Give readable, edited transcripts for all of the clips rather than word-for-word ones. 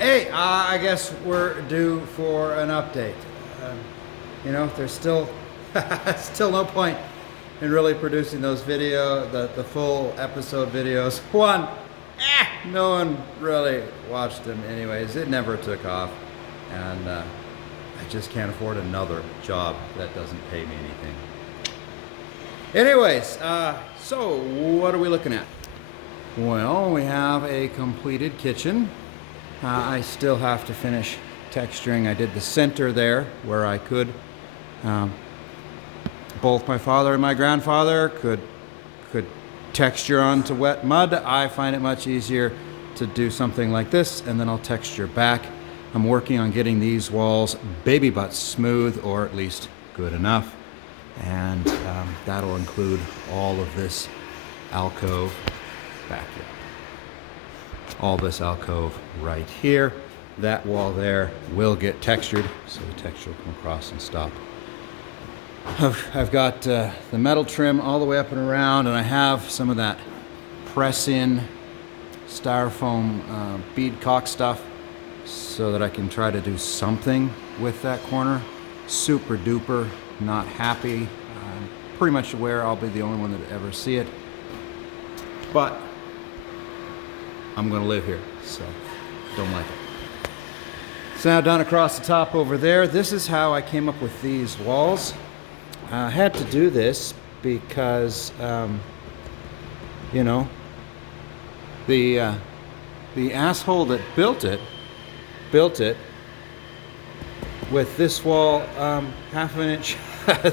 Hey, I guess we're due for an update. You know, there's still still no point in really producing those the full episode videos. One, no one really watched them anyways. It never took off, and I just can't afford another job that doesn't pay me anything. Anyways, so what are we looking at? Well, we have a completed kitchen. I still have to finish texturing. I did the center there where I could. Both my father and my grandfather could texture onto wet mud. I find it much easier to do something like this, and then I'll texture back. I'm working on getting these walls baby butt smooth, or at least good enough. And that'll include all of this alcove back here. All this alcove right here. That wall there will get textured, so the texture will come across and stop. I've got the metal trim all the way up and around, and I have some of that press-in styrofoam bead caulk stuff so that I can try to do something with that corner. Super duper not happy. I'm pretty much aware I'll be the only one that ever see it, but I'm gonna live here, so don't like it. It's now done across the top over there. This is how I came up with these walls. I had to do this because, you know, the asshole that built it with this wall half an inch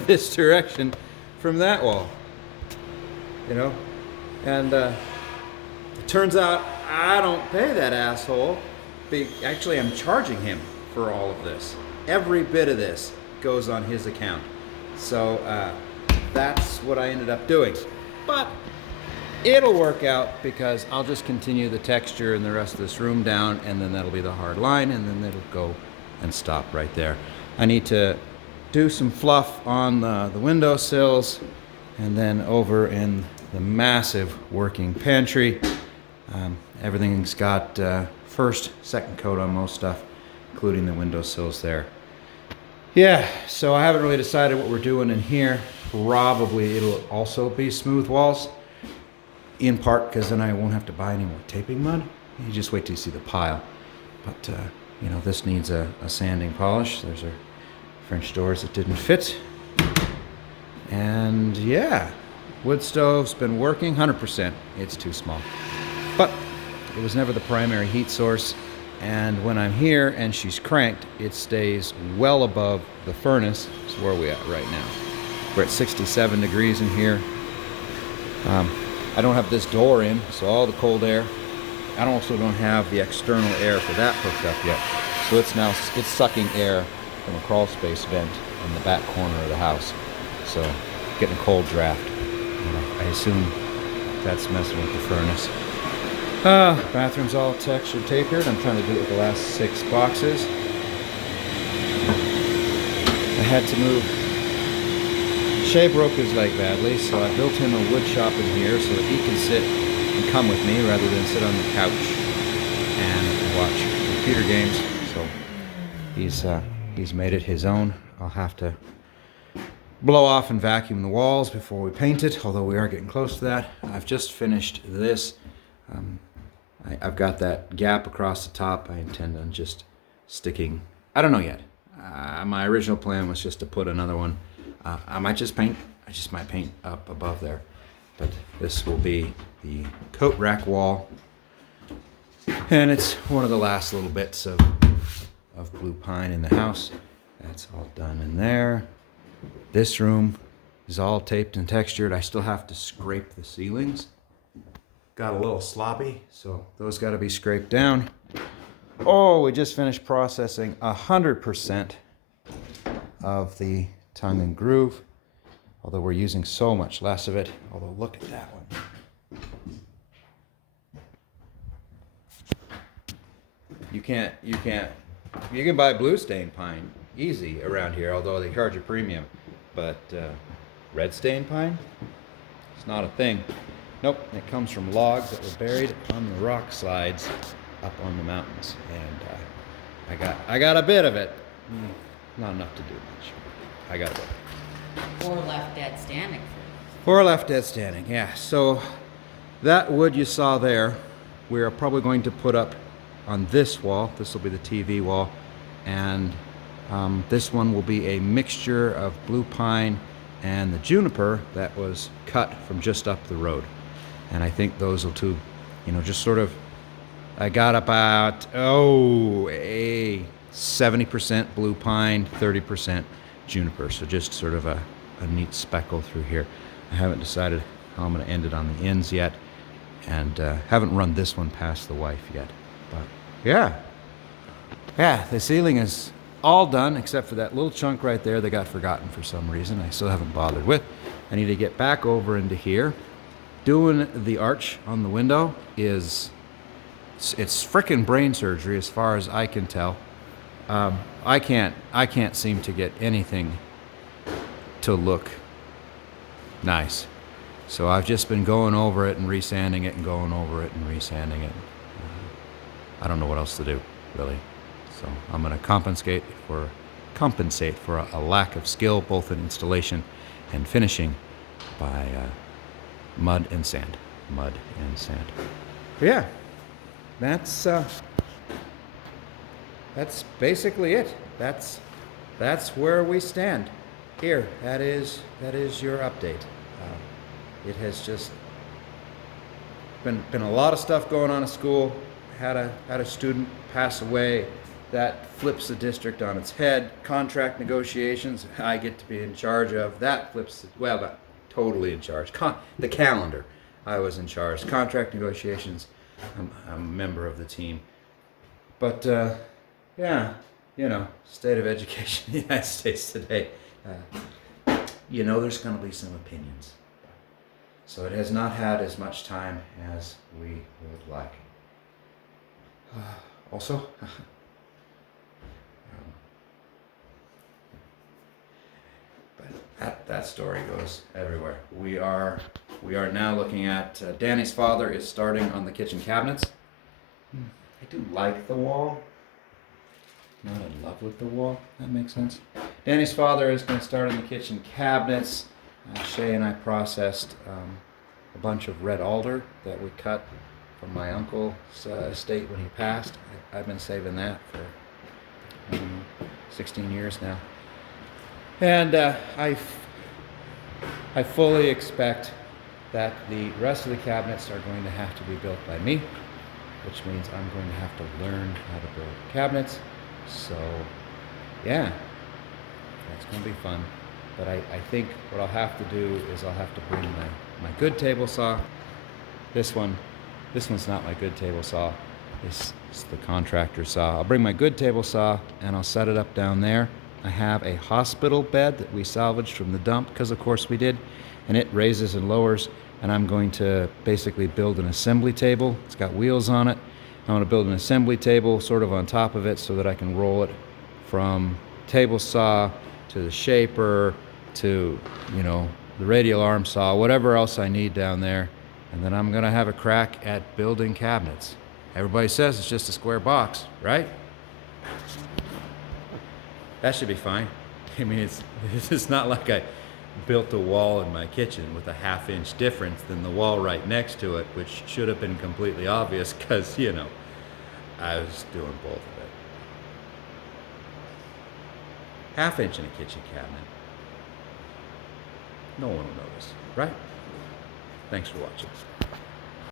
this direction from that wall, you know, and it turns out I don't pay that asshole. Actually, I'm charging him for all of this. Every bit of this goes on his account. So that's what I ended up doing. But it'll work out because I'll just continue the texture in the rest of this room down, and then that'll be the hard line, and then it'll go and stop right there. I need to do some fluff on the windowsills, and then over in the massive working pantry. Everything's got first, second coat on most stuff, including the windowsills there. Yeah, so I haven't really decided what we're doing in here. Probably it'll also be smooth walls, in part because then I won't have to buy any more taping mud. You just wait till you see the pile. But, you know, this needs a sanding polish. There's our French doors that didn't fit. And yeah, wood stove's been working 100%. It's too small. But it was never the primary heat source, and when I'm here and she's cranked, it stays well above the furnace. So where are we at right now? We're at 67 degrees in here. I don't have this door in, so all the cold air. I also don't have the external air for that hooked up yet. So it's sucking air from a crawl space vent in the back corner of the house. So getting a cold draft. I assume that's messing with the furnace. Bathroom's all textured tapered. I'm trying to do it with the last 6 boxes. I had to move. Shay broke his leg badly, so I built him a wood shop in here so that he can sit and come with me rather than sit on the couch and watch computer games. So he's made it his own. I'll have to blow off and vacuum the walls before we paint it, although we are getting close to that. I've just finished this. I've got that gap across the top. I intend on just sticking, I don't know yet. My original plan was just to put another one. I just might paint up above there. But this will be the coat rack wall. And it's one of the last little bits of blue pine in the house. That's all done in there. This room is all taped and textured. I still have to scrape the ceilings. Got a little sloppy, so those got to be scraped down. Oh, we just finished processing 100% of the tongue and groove, although we're using so much less of it. Although look at that one. You can buy blue stain pine easy around here, although they charge a premium. But red stain pine, it's not a thing. Nope, it comes from logs that were buried on the rock slides up on the mountains, and I got a bit of it. Not enough to do much. I got a bit. Or left dead standing. Or left dead standing, yeah. So that wood you saw there, we are probably going to put up on this wall. This will be the TV wall, and this one will be a mixture of blue pine and the juniper that was cut from just up the road. And I think those will too, just sort of, I got about, a 70% blue pine, 30% juniper. So just sort of a neat speckle through here. I haven't decided how I'm going to end it on the ends yet, and haven't run this one past the wife yet. But yeah, the ceiling is all done except for that little chunk right there that got forgotten for some reason. I still haven't bothered with. I need to get back over into here. Doing the arch on the window it's frickin' brain surgery as far as I can tell. I can't seem to get anything to look nice. So I've just been going over it and resanding it and going over it and resanding it. I don't know what else to do, really. So I'm going to compensate for a lack of skill, both in installation and finishing, by mud and sand. But yeah, that's basically it. That's where we stand. Here, that is your update. It has just been a lot of stuff going on at school. Had a student pass away. That flips the district on its head. Contract negotiations, I get to be in charge of. That flips, not totally in charge. The calendar, I was in charge. Contract negotiations, I'm a member of the team. But yeah, state of education in the United States today. There's going to be some opinions. So it has not had as much time as we would like. Also, but that story goes everywhere. We are now looking at Danny's father is starting on the kitchen cabinets. I do like the wall. Not in love with the wall. That makes sense. Danny's father is going to start on the kitchen cabinets. Shay and I processed a bunch of red alder that we cut from my uncle's estate when he passed. I've been saving that for 16 years now. And I fully expect that the rest of the cabinets are going to have to be built by me, which means I'm going to have to learn how to build cabinets. So, yeah, that's going to be fun. But I think what I'll have to do is I'll have to bring my good table saw. This one's not my good table saw. This is the contractor saw. I'll bring my good table saw and I'll set it up down there. I have a hospital bed that we salvaged from the dump, because of course we did, and it raises and lowers, and I'm going to basically build an assembly table. It's got wheels on it. I'm going to build an assembly table sort of on top of it so that I can roll it from table saw to the shaper to, the radial arm saw, whatever else I need down there. And then I'm going to have a crack at building cabinets. Everybody says it's just a square box, right? That should be fine. I mean, it's not like I built a wall in my kitchen with a ½ inch difference than the wall right next to it, which should have been completely obvious because, I was doing both of it. ½ inch in a kitchen cabinet. No one will notice, right? Thanks for watching.